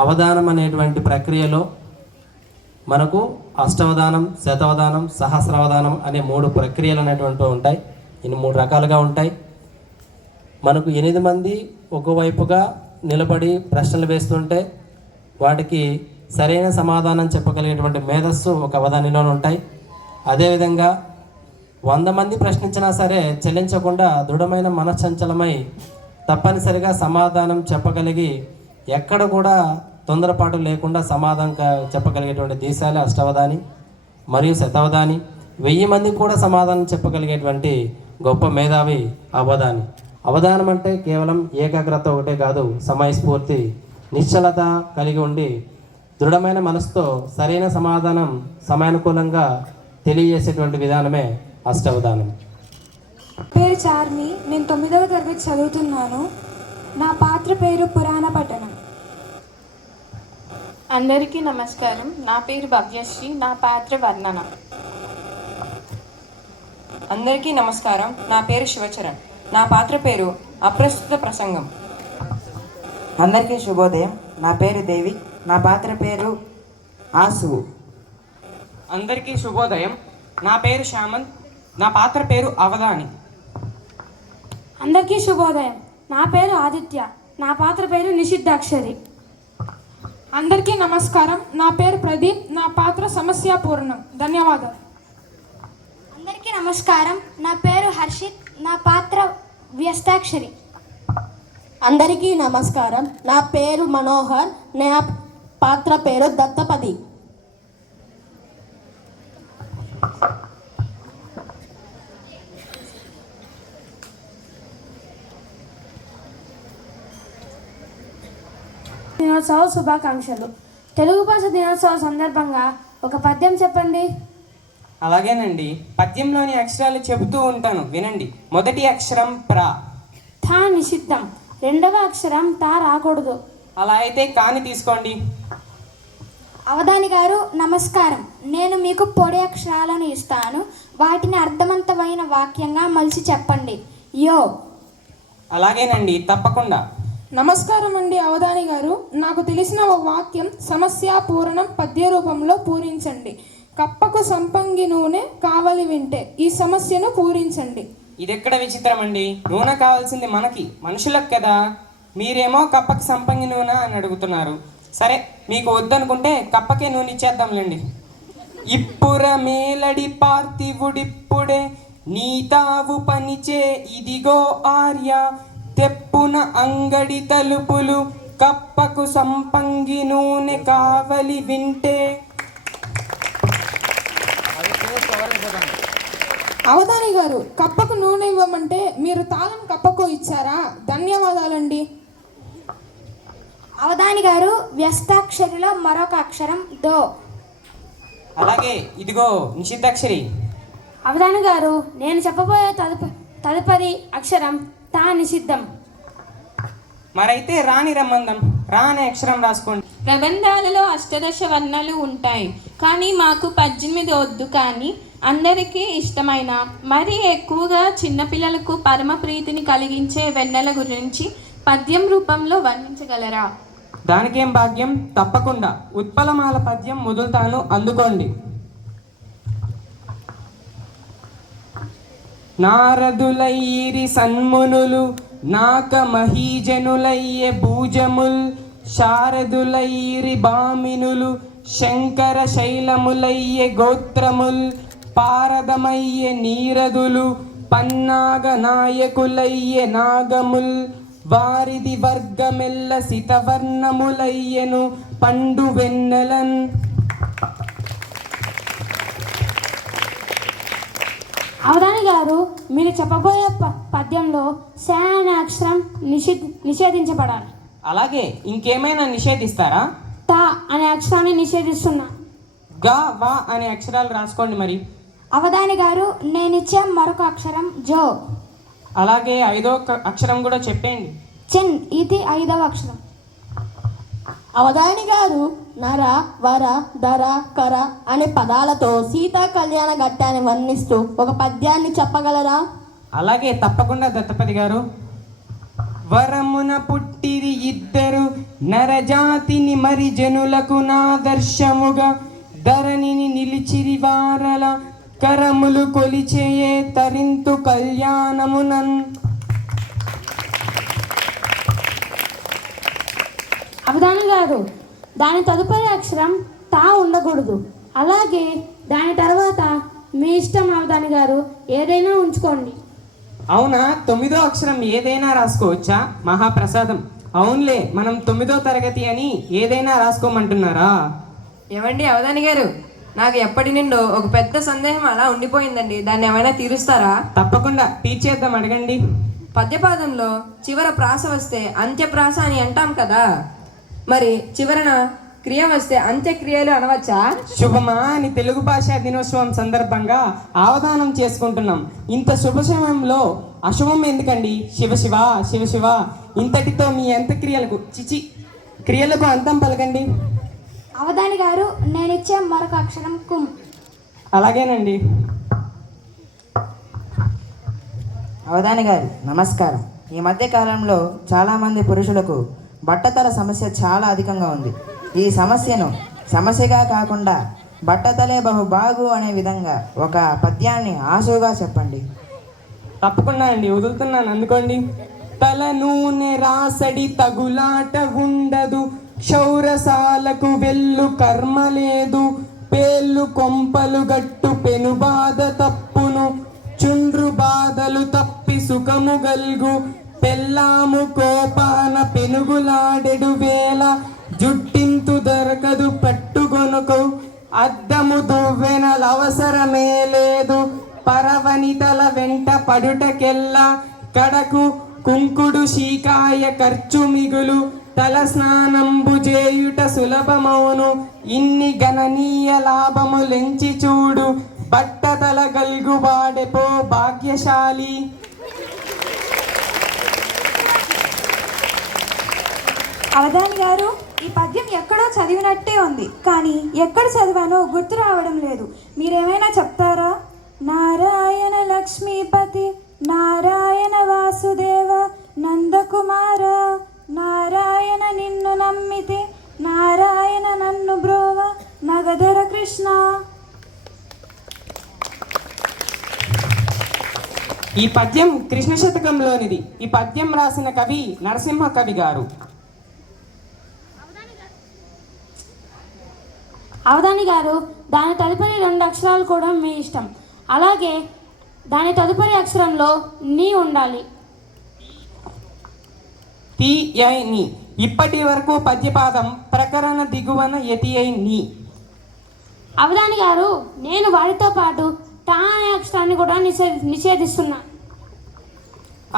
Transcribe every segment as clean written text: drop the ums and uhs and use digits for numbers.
అవధానం అనేటువంటి ప్రక్రియలో మనకు అష్టవధానం, శతవధానం, సహస్రావధానం అనే 3 ప్రక్రియలు అనేటువంటివి ఉంటాయి. ఇన్ని 3 రకాలుగా ఉంటాయి. మనకు 8 మంది ఒకవైపుగా నిలబడి ప్రశ్నలు వేస్తుంటే వాటికి సరైన సమాధానం చెప్పగలిగేటువంటి మేధస్సు ఒక అవధానిలో ఉంటాయి. అదేవిధంగా 100 మంది ప్రశ్నించినా సరే చెల్లించకుండా దృఢమైన మనశ్చంచలమై తప్పనిసరిగా సమాధానం చెప్పగలిగి ఎక్కడ కూడా తొందరపాటు లేకుండా సమాధానం చెప్పగలిగేటువంటి దేశాలే అష్టవధాని మరియు శతవధాని. 1000 మందికి కూడా సమాధానం చెప్పగలిగేటువంటి గొప్ప మేధావి అవధాని. అవధానం అంటే కేవలం ఏకాగ్రత ఒకటే కాదు, సమయస్ఫూర్తి, నిశ్చలత కలిగి ఉండి దృఢమైన మనసుతో సరైన సమాధానం సమయానుకూలంగా తెలియజేసేటువంటి విధానమే అష్టవధానం. పేరు చార్మి, నేను 9వ తరగతి చదువుతున్నాను. నా పాత్ర పేరు పురాణ పట్టణం. అందరికీ నమస్కారం. నా పేరు భవ్యశ్రీ, నా పాత్ర వర్ణన. అందరికీ నమస్కారం. నా పేరు శివచరణ్, నా పాత్ర పేరు అప్రస్తుత ప్రసంగం. అందరికీ శుభోదయం. నా పేరు దేవి, నా పాత్ర పేరు ఆసు. అందరికీ శుభోదయం. నా పేరు శ్యామన్, నా పాత్ర పేరు అవధాని. అందరికీ శుభోదయం. నా పేరు ఆదిత్య, నా పాత్ర పేరు నిషిద్ధాక్షరి. అందరికీ నమస్కారం. నా పేరు ప్రదీప్, నా పాత్ర సమస్యాపూర్ణం. ధన్యవాదాలు. అందరికీ నమస్కారం. నా పేరు హర్షిత్, నా పాత్ర వ్యస్తాక్షరి. అందరికీ నమస్కారం. నా పేరు మనోహర్, నా పాత్ర పేరు దత్తపది. దినోత్సవ శుభాకాంక్షలు. తెలుగు భాష దినోత్సవ సందర్భంగా ఒక పద్యం చెప్పండి. అలాగేనండి, పద్యంలోని అక్షరాలు చెబుతూ ఉంటాను, వినండి. మొదటి అక్షరం ప్ర. థా నిషిద్ధం. రెండవ అక్షరం తా రాకూడదు. అలా అయితే కాని తీసుకోండి. అవధాని గారు నమస్కారం. నేను మీకు పొడి అక్షరాలను ఇస్తాను. వాటిని అర్థవంతమైన వాక్యంగా మలిచి చెప్పండి. యో. అలాగేనండి, తప్పకుండా. నమస్కారం అండి అవధాని గారు. నాకు తెలిసిన ఒక వాక్యం సమస్యాపూరణం పద్య రూపంలో పూరించండి. కప్పకు సంపంగి నూనె కావలి వింటే ఈ సమస్యను పూరించండి. ఇదెక్కడ విచిత్రం అండి? నూనె కావాల్సింది మనకి, మనుషులకు కదా. మీరేమో కప్పకి సంపంగి నూనె అని అడుగుతున్నారు. సరే, మీకు వద్దనుకుంటే కప్పకే నూనె ఇచ్చేద్దాంలేండి. ఇప్పుర మేలడి పార్థివుడిప్పుడే నీతావు పనిచే ఇదిగో ఆర్య తెప్పున అంగడి తలుపులు కప్పకు సంపంగి నూనె కావలి వింటే. అవధాని గారు, కప్పకు నూనె ఇవ్వమంటే మీరు తాళం కప్పకు ఇచ్చారా? ధన్యవాదాలండి. అవధాని గారు వ్యస్తాక్షరిలో మరొక అక్షరం దో. అలాగే, ఇదిగో నిషిద్ధాక్షరి. అవధాని గారు, నేను చెప్పబోయే తదుపరి అక్షరం తా నిషిద్ధం. మరైతే రాని రమ్మందం. రా అనే అక్షరం రాసుకోండి. ప్రబంధాలలో అష్టదశ వర్ణాలు ఉంటాయి, కానీ మాకు 18 వద్దు. కానీ అందరికీ ఇష్టమైన, మరీ ఎక్కువగా చిన్నపిల్లలకు పరమ ప్రీతిని కలిగించే వెన్నెల గురించి పద్యం రూపంలో వర్ణించగలరా? దానికేం భాగ్యం, తప్పకుండా. ఉత్పలమాల పద్యం మొదలుతాను, అందుకోండి. నారదులైరి సన్మునులు నాక మహీజనులయ్యే భూజముల్ శారదులైరి బామినులు శంకర శైలములయ్యే గోత్రముల్ పారదమయ్యే నీరదులు పన్నాగ నాయకులయ్యే నాగముల్ వారిది వర్గమెల్ల సితవర్ణములయ్యెను పండు వెన్నెలన్. అవధాని గారు, మీరు చెప్పబోయే పద్యంలో శ అనే అక్షరం నిషేధించబడాలి. అలాగే, ఇంకేమైనా నిషేధిస్తారా? తా అనే అక్షరాన్ని నిషేధిస్తున్నా. గా వా అనే అక్షరాలు రాసుకోండి మరి. అవధాని గారు, నేనిచ్చే మరొక అక్షరం జో. అలాగే 5వ అక్షరం కూడా చెప్పండి. చిన్. ఇది 5వ అక్షరం. అవధాని గారు, నర, వర, ధర, కర అనే పదాలతో సీతా కళ్యాణ ఘట్టాన్ని వర్ణిస్తూ ఒక పద్యాన్ని చెప్పగలరా? అలాగే, తప్పకుండా దత్తపతి గారు. వరమున పుట్టిరి ఇద్దరు నరజాతిని మరి జనులకు నాదర్శముగా ధరణిని నిలిచిరి వారల కరములు కొలిచేయే తరింతు కళ్యాణమునన్. అవధాని గారు, దాని తదుపరి అక్షరం తా ఉండకూడదు. అలాగే దాని తర్వాత మీ ఇష్టం అవధాని గారు, ఏదైనా ఉంచుకోండి. అవునా, 9వ అక్షరం ఏదైనా రాసుకోవచ్చా? మహాప్రసాదం. అవునులే, మనం 9వ తరగతి అని ఏదైనా రాసుకోమంటున్నారా? ఏమండి అవధాని గారు, నాకు ఎప్పటి నుండో ఒక పెద్ద సందేహం అలా ఉండిపోయిందండి. దాన్ని ఏమైనా తీరుస్తారా? తప్పకుండా తీర్చేద్దాం, అడగండి. పద్యపాదంలో చివర ప్రాస వస్తే అంత్యప్రాస అని అంటాం కదా, మరి చివరన క్రియ వస్తే అంత్యక్రియలు అనవచ్చా? శుభమా అని తెలుగు భాషా దినోత్సవం సందర్భంగా అవధానం చేసుకుంటున్నాం. ఇంత శుభ సమయంలో అశుభం ఎందుకండి? శివ శివ శివ శివ. ఇంతటితో మీ అంత్యక్రియలకు క్రియలకు అంతం పలకండి. అవధాని గారు, నేనిచ్చే మరొక అక్షరం కుం. అలాగేనండి. అవధాని గారు నమస్కారం. ఈ మధ్య కాలంలో చాలామంది పురుషులకు బట్టతల సమస్య చాలా అధికంగా ఉంది. ఈ సమస్యను సమస్యగా కాకుండా బట్టతలే బహుబాగు అనే విధంగా ఒక పద్యాన్ని ఆశువుగా చెప్పండి. తప్పకుండా అండి, వదులుతున్నాను, అందుకోండి. తల నూనె రాసడి తగులాట ఉండదు, క్షౌరసాలకు వెళ్ళు కర్మ లేదు, పేళ్ళు కొంపలు గట్టు పెనుబాధ తప్పును, చుండ్రు బాధలు తప్పి సుఖము గల్గు, పెళ్ళాము కోపాన పెనుగులాడెడు వేళ, జుట్టింతు దొరకదు పట్టుకొనుకు, అద్దము దువ్వెనల అవసరమే లేదు, పరవనితల వెంట పడుటకెల్లా, కడకు కుంకుడు శీకాయ ఖర్చు మిగులు, తల స్నానంబు చేయుట సులభమౌను, ఇన్ని గణనీయ లాభములెంచి చూడు, బట్టతల గల్గువాడెపో భాగ్యశాలి. అవధాని గారు, ఈ పద్యం ఎక్కడో చదివినట్టే ఉంది, కానీ ఎక్కడ చదివానో గుర్తు రావడం లేదు. మీరేమైనా చెప్తారా? నారాయణ లక్ష్మీపతి, నారాయణ వాసుదేవ, నందకుమార, నారాయణ నిన్ను నమ్మితే, నారాయణ నన్ను బ్రోవ, నగధర కృష్ణ. ఈ పద్యం కృష్ణ శతకంలోనిది. ఈ పద్యం రాసిన కవి నరసింహ కవి గారు. అవధాని గారు, దాని తదుపరి 2 అక్షరాలు కూడా మీ ఇష్టం. అలాగే దాని తదుపరి అక్షరంలో నీ ఉండాలి. ని. ఇప్పటి వరకు పద్యపాదం ప్రకరణ దిగువన యతియై ని. అవధాని గారు, నేను వాటితో పాటు టా అనే అక్షరాన్ని కూడా నిషేధిస్తున్నా.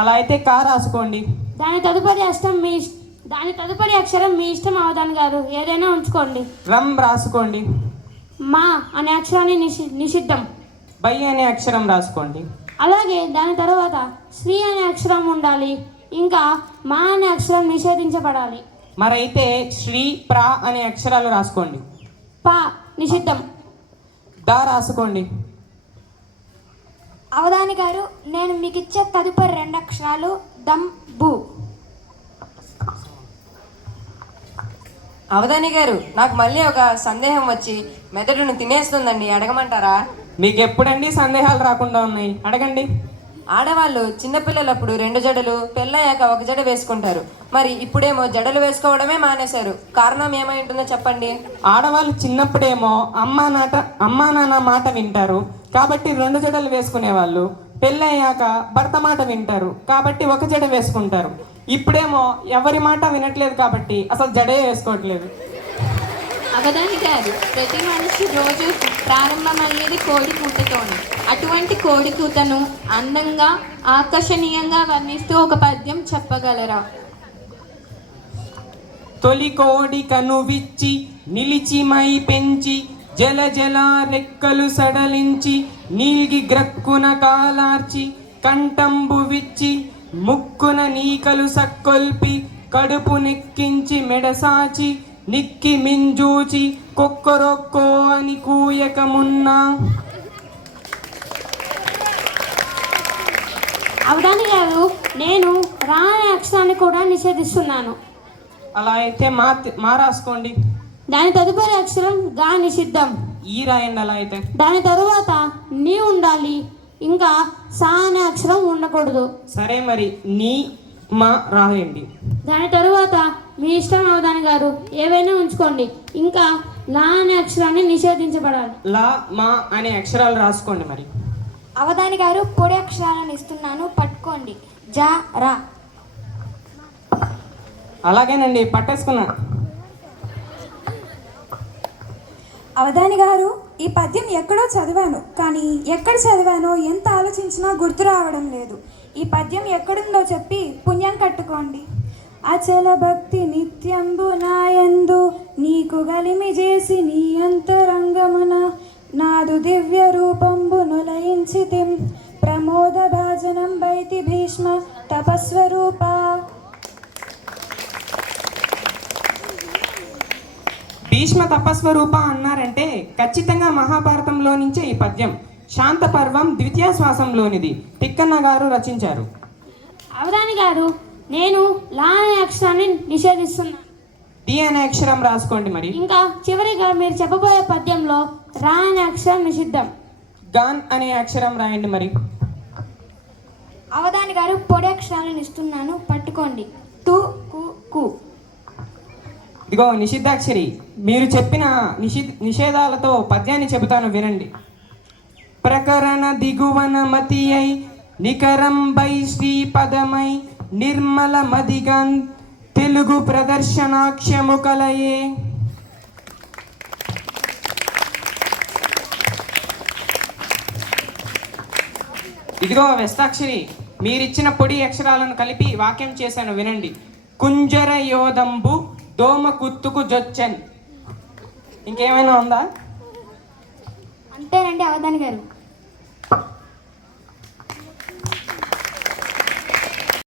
అలా అయితే కా రాసుకోండి. దాని తదుపరి అక్షరం మీ ఇష్టం అవధాని గారు, ఏదైనా ఉంచుకోండి. రం రాసుకోండి. మా అనే అక్షరాన్ని నిషిద్ధం. బై అనే అక్షరం రాసుకోండి. అలాగే దాని తర్వాత శ్రీ అనే అక్షరం ఉండాలి. ఇంకా మా అనే అక్షరం నిషేధించబడాలి. మరైతే శ్రీ ప్రా అనే అక్షరాలు రాసుకోండి. పా నిషిద్ధం. దా రాసుకోండి. అవధాని గారు, నేను మీకు ఇచ్చే తదుపరి 2 అక్షరాలు దం బు. అవధాని గారు, నాకు మళ్ళీ ఒక సందేహం వచ్చి మెదడును తినేస్తుందండి, అడగమంటారా? మీకు ఎప్పుడండి సందేహాలు రాకుండా ఉన్నాయి, అడగండి. ఆడవాళ్ళు చిన్నపిల్లలప్పుడు 2 జడలు, పెళ్ళయ్యాక 1 జడ వేసుకుంటారు. మరి ఇప్పుడేమో జడలు వేసుకోవడమే మానేశారు. కారణం ఏమై ఉంటుందో చెప్పండి. ఆడవాళ్ళు చిన్నప్పుడేమో అమ్మా నాన్న మాట వింటారు కాబట్టి 2 జడలు వేసుకునేవాళ్ళు. పెళ్ళయ్యాక భర్త మాట వింటారు కాబట్టి 1 జడ వేసుకుంటారు. ఇప్పుడేమో ఎవరి మాట వినట్లేదు కాబట్టి అసలు జడే వేసుకోవట్లేదు. అవధాని గారు, ప్రతి మనిషి రోజు ప్రారంభమయ్యేది కోడి కూతతోనే. అటువంటి కోడి కూతను అందంగా ఆకర్షణీయంగా వర్ణిస్తూ ఒక పద్యం చెప్పగలరా? తొలి కోడి కనువిచ్చి నిలిచి మై పెంచి, జల జల రెక్కలు సడలించి, నీల్గి గ్రక్కున కాలార్చి, కంఠంబు విచ్చి, ముక్కున నీకలు సక్కొల్పి, కడుపు నెక్కించి మెడసాచి, నిక్కి మింజూచి, కొక్కరొక్కో అని కూయకమున్నా. అవధాని గారు, నేను రా అనే అక్షరాన్ని కూడా నిషేధిస్తున్నాను. అలా అయితే మా రాసుకోండి. దాని తదుపరి అక్షరం గా నిషిద్ధం. ఈ రాయండి అలా అయితే. దాని తరువాత నీ ఉండాలి, ఇంకా సా అనే అక్షరం ఉండకూడదు. సరే మరి నీ మా రాయండి. దాని తరువాత మీ ఇష్టం అవధాని గారు ఏవైనా ఉంచుకోండి, ఇంకా లా అనే అక్షరాన్ని నిషేధించబడాలి. లా మా అనే అక్షరాలు రాసుకోండి మరి. అవధాని గారు పొడి అక్షరాలను ఇస్తున్నాను, పట్టుకోండి. జా రా. అలాగేనండి, పట్టేసుకున్నా. అవధాని గారు, ఈ పద్యం ఎక్కడో చదివాను, కానీ ఎక్కడ చదివానో ఎంత ఆలోచించినా గుర్తు రావడం లేదు. ఈ పద్యం ఎక్కడుందో చెప్పి పుణ్యం కట్టుకోండి. అచల భక్తి నిత్యంబు నాయందు నీకు గలిమి చేసి నీ అంతరంగమున నాదు దివ్య రూపంబు నులయించితిం ప్రమోద భాజనం బైతి భీష్మ తపస్వరూప. భీష్మ తపస్వరూప అన్నారంటే ఖచ్చితంగా మహాభారతంలో నుంచే ఈ పద్యం. శాంత పర్వం ద్వితీయ శ్వాసంలోనిది. తిక్కన్న గారు రచించారు. అవధాని గారు, నేను లా అనే అక్షరాన్ని నిషేధిస్తున్నాను. డి అనే అక్షరం రాసుకోండి మరి. ఇంకా చివరిగా మీరు చెప్పబోయే పద్యంలో రా అనే అక్షరం నిషిద్ధం. గాన్ అనే అక్షరం రాయండి మరి. అవధాని గారు పొడి అక్షరాలను ఇస్తున్నాను, పట్టుకోండి. తు కు కు. ఇదిగో నిషిద్ధాక్షరి. మీరు చెప్పిన నిషేధాలతో పద్యాన్ని చెబుతాను వినండి. ప్రకరణ దిగువన మతి అయి నికరంబై శ్రీపదమై నిర్మల మదిగన్ తెలుగు ప్రదర్శనాక్షము కలయే. ఇదిగో వ్యస్తాక్షరి, మీరిచ్చిన పొడి అక్షరాలను కలిపి వాక్యం చేశాను వినండి. కుంజర యోదంబు దోమ కుత్తుకు జొచ్చన్. ఇంకేమైనా ఉందా? అంతేనండి అవధాని గారు.